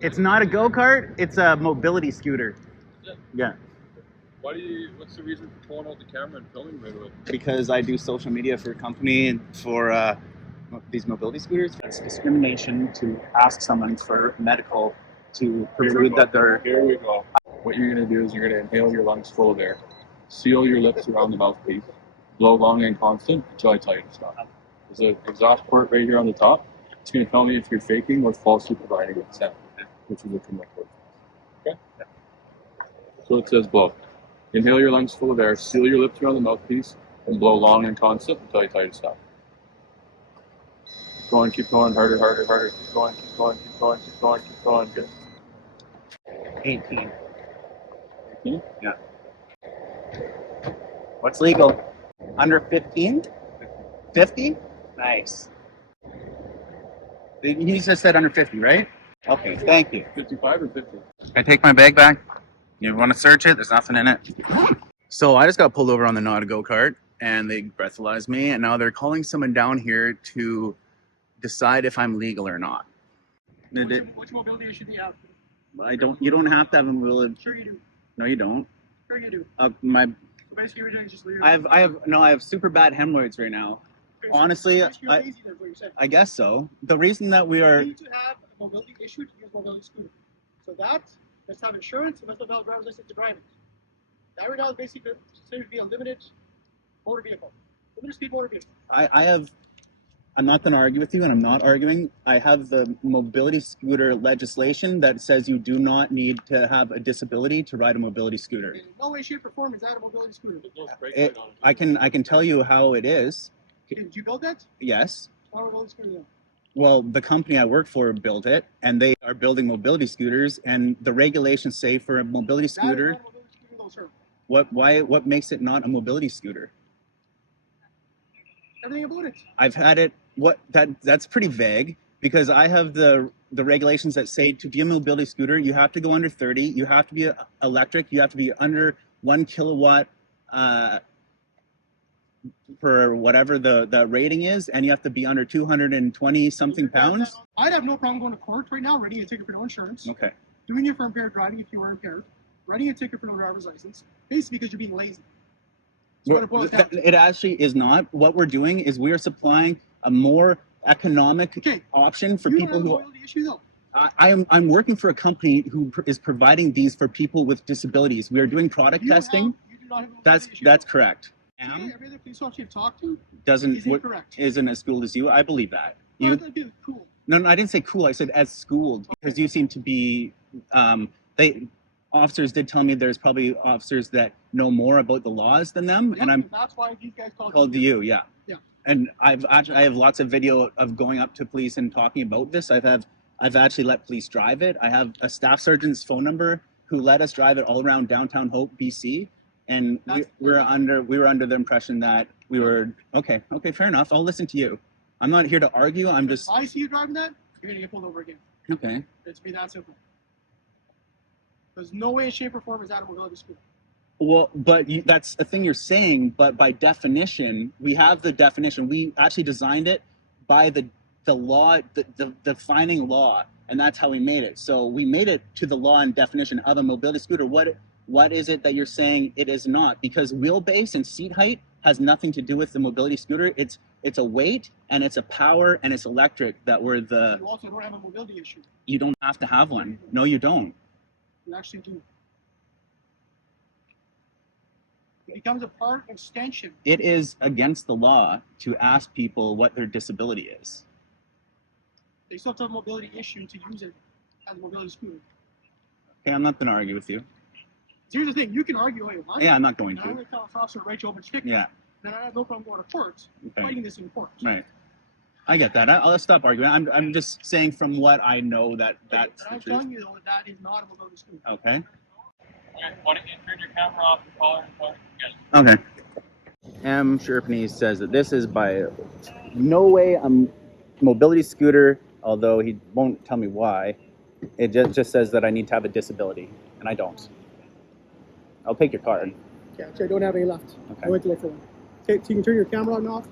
It's not a go-kart, it's a mobility scooter. Is it? Yeah. What's the reason for pulling out the camera and filming right away? Because I do social media for a company and for these mobility scooters. It's discrimination to ask someone for medical to prove that they're... Here we go. What you're going to do is you're going to inhale your lungs full of air, seal your lips around the mouthpiece, blow long and constant until I tell you to stop. There's an exhaust port right here on the top. It's going to tell me if you're faking or falsely providing consent, which is a criminal code. Okay? So it says blow. Inhale your lungs full of air, seal your lips around the mouthpiece, and blow long and constant until I tell you to stop. Keep going, harder, harder, harder. Keep going, keep going, keep going, keep going, keep going. Good. 18. 18? Yeah. What's legal? Under 15? 50? Nice. He just said under 50, right? Okay, thank you. 55 or 50? I take my bag back. You want to search it? There's nothing in it. So I just got pulled over on the Not-A-GoKart and they breathalyzed me, and now they're calling someone down here to decide if I'm legal or not. Which mobility issue do you have? You don't have to have a mobility. Sure you do. No, you don't. Sure you do. So basically you're doing just leave. I have super bad hemorrhoids right now. Okay, so honestly, you're lazy, that's what you're saying. I guess so. The reason that we are... You need to have a mobility issue to use mobility scooter. So that, let's have insurance, and let's have a driver's license to drive it. That right now is basically considered to be a limited motor vehicle. Limited speed motor vehicle. I'm not going to argue with you, and I'm not arguing. I have the mobility scooter legislation that says you do not need to have a disability to ride a mobility scooter. In no way, shape, or form is that a mobility scooter. I can tell you how it is. Did you build that? Yes. Not a mobility scooter then. Well, the company I work for built it, and they are building mobility scooters, and the regulations say for a mobility scooter... That is not a mobility scooter though, sir. What makes it not a mobility scooter? Everything about it. I've had it... That's pretty vague, because I have the regulations that say to be a mobility scooter, you have to go under 30, you have to be electric, you have to be under 1 kilowatt for whatever the rating is, and you have to be under 220 something pounds. I'd have no problem going to court right now, writing a ticket for no insurance. Okay. Doing it for impaired driving if you were impaired, writing a ticket for no driver's license, basically because you're being lazy. It actually is not. What we're doing is we are supplying a more economic option for people who... Issue, though. I'm working for a company who is providing these for people with disabilities. We are doing product testing. You do not have a That's correct. Every other police officer you've talked to isn't as schooled as you. I believe that. That'd be cool. No, I didn't say cool. I said as schooled, because you seem to be. Officers did tell me there's probably officers that know more about the laws than them, and that's why these guys called you. Yeah. Yeah. And I have lots of video of going up to police and talking about this. I've actually let police drive it. I have a staff sergeant's phone number who let us drive it all around downtown Hope, BC. And we were under the impression that we were okay. Fair enough. I'll listen to you. I'm not here to argue. I'm just... If I see you driving that, you're gonna get pulled over again. Okay. It's be that simple. There's no way, shape, or form is that a mobility scooter. Well, but that's a thing you're saying. But by definition, we have the definition. We actually designed it by the law, the defining law, and that's how we made it. So we made it to the law and definition of a mobility scooter. What is it that you're saying it is not? Because wheelbase and seat height has nothing to do with the mobility scooter. It's a weight, and it's a power, and it's electric that were the... You also don't have a mobility issue. You don't have to have one. No, you don't. You actually do. It becomes a part extension. It is against the law to ask people what their disability is. They still have to have a mobility issue to use it as a mobility scooter. Okay, I'm not going to argue with you. Here's the thing, you can argue all you want. Yeah, I'm not going to. I'm going to tell an officer to write you over a ticket. Yeah. Then I have no problem going to court, fighting this in court. Right. I get that. I'll stop arguing. I'm just saying from what I know that's the truth. I'm telling you, though, that is not a mobility scooter. Okay. Okay, why don't you turn your camera off and call her and Okay. M. Sherpney says that this is by no way a mobility scooter, although he won't tell me why. It just says that I need to have a disability, and I don't. I'll take your card. Yeah, actually, I don't have any left. Okay. I went to look for one. Okay, so you can turn your camera on and off.